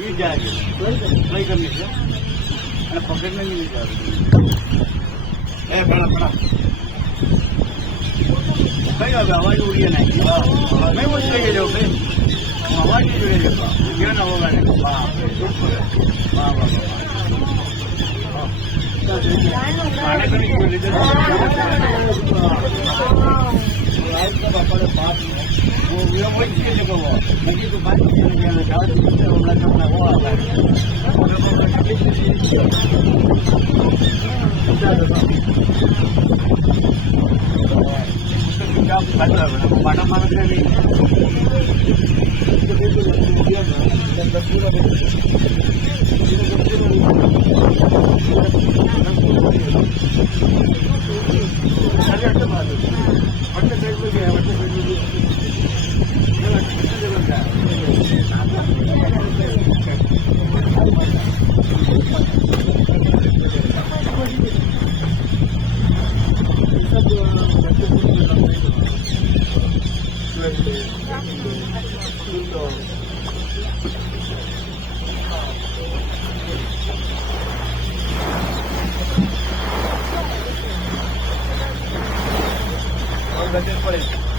ये जाएगी ट्राई करने से અને પકડને નહીં જાવ એ બડા કઈ અવાજ ઉડીએ નહીં મેં બોલ લઈ જાવ બે અવાજ નહીં ઉડી જતો ક્યાં ના હોगा ને વાહ વાહ વાહ ખાને કની કોઈ લીધે आज का बापा बाप वो वही चीज को वो मुझे तो बात नहीं करना चाहते हैं वो ना करना वो आता है क्या फायदा है पाना मारने नहीं और बजट पड़े